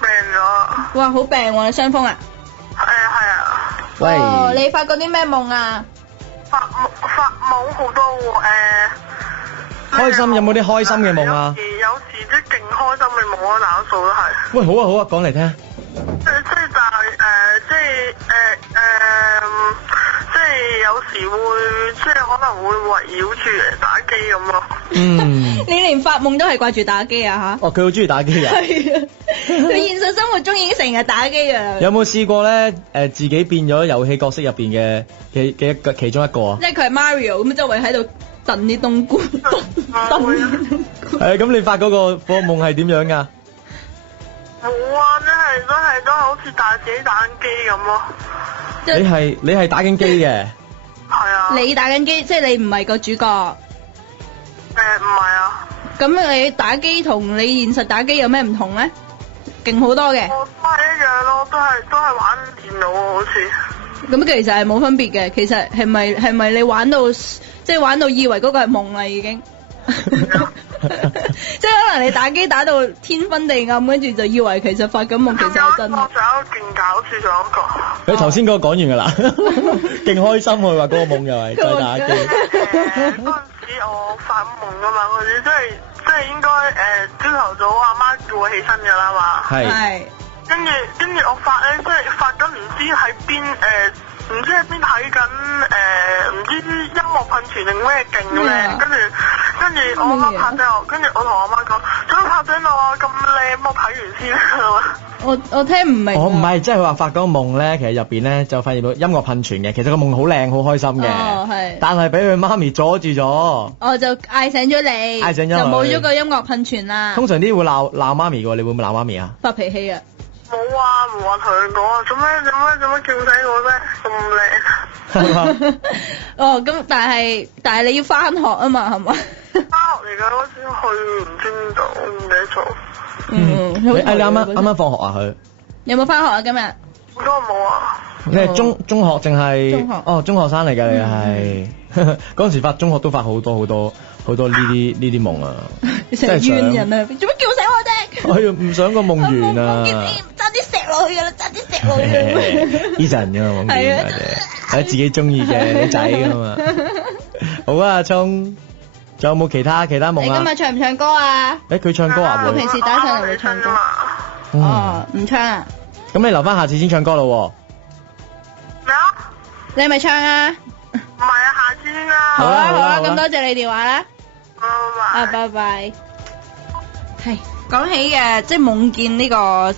病咗。哇，好病喎！你傷風啊？係啊。喂，哦，你發過啲咩夢啊？發夢好多喎，開心有冇啲開心嘅夢啊？有時啲勁開心嘅夢啊，大多數都係。喂，好啊好啊，講嚟聽。即係有時會即係可能會圍繞住嚟打機咁咯。嗯。你連發夢都係掛住打機啊吓？哦，佢好中意打機啊。係啊，佢現實生活中已經成日打機啊。有冇試過咧？自己變咗遊戲角色入邊嘅其中一個啊？即係佢係 Mario 咁，周圍喺度燉啲冬菇，燉。咁你發嗰個夢係點樣噶？冇啊，都係好似自己打緊機咁咯。你係打緊機嘅？係啊。你打緊機，即係你唔係個主角。唔係啊。咁你打機同你現實打機有咩唔同咧？勁好多嘅。我都係一樣咯，都係玩電腦啊，好似。咁其實係冇分別嘅，其實係咪你玩到即係玩到以為嗰個係夢啦已經？即係可能你打機打到天昏地暗，跟住就以為其實發緊夢，其實係真嘅。仲有一個勁搞笑，仲有一個。你頭先嗰個講完㗎啦，勁開心佢話嗰個夢又係再打機。嗰陣時我發夢㗎嘛，嗰陣即係應該朝頭早阿媽叫我起身㗎啦嘛。係。跟住我發咧，即係發緊唔知喺邊唔知喺邊睇緊唔知音樂噴泉定咩勁嘅，跟住我阿媽拍咗我，跟住我同我媽講，做乜拍咗我啊？咁靚，我睇完先啦。我聽唔明。我唔係，即係佢話發嗰個夢咧，其實入邊咧就發現到音樂噴泉嘅，其實個夢好靚，好開心嘅。哦，係。但係俾佢媽咪阻住咗。哦，就嗌醒咗你。嗌醒咗。就冇咗個音樂噴泉啦。通常啲會鬧媽咪嘅，你會唔會鬧媽咪啊？發脾氣啊！冇啊，唔話同佢講啊，做咩叫醒我啫？咁靚。哦，咁但係你要翻學啊嘛，係嘛？翻學嚟㗎，嗰時去唔知邊度，我唔記得咗。你啱啱放學啊？佢有冇翻學啊？今日？我都冇啊。你係中學定係？中學。哦，中學生嚟㗎，你係。嗰陣時發中學都發好多呢啲夢啊！成日怨人啊！做乜叫醒我啫？我唔想個夢完啊！爭啲錫落去㗎啦，爭啲錫落去㗎。Eason 㗎嘛，夢見嘅，係自己中意嘅女仔㗎嘛。好啊，阿聰，仲有冇其他夢啊？你今日唱唔唱歌啊？佢唱歌啊？佢平時打上嚟會唱歌。哦，唔唱啊？咁你留翻下次先唱歌咯。咩啊？你係咪唱啊？唔係啊，下次先啦。好啊，咁多謝你電話啦。拜拜。拜拜。係講起嘅，即係夢見呢個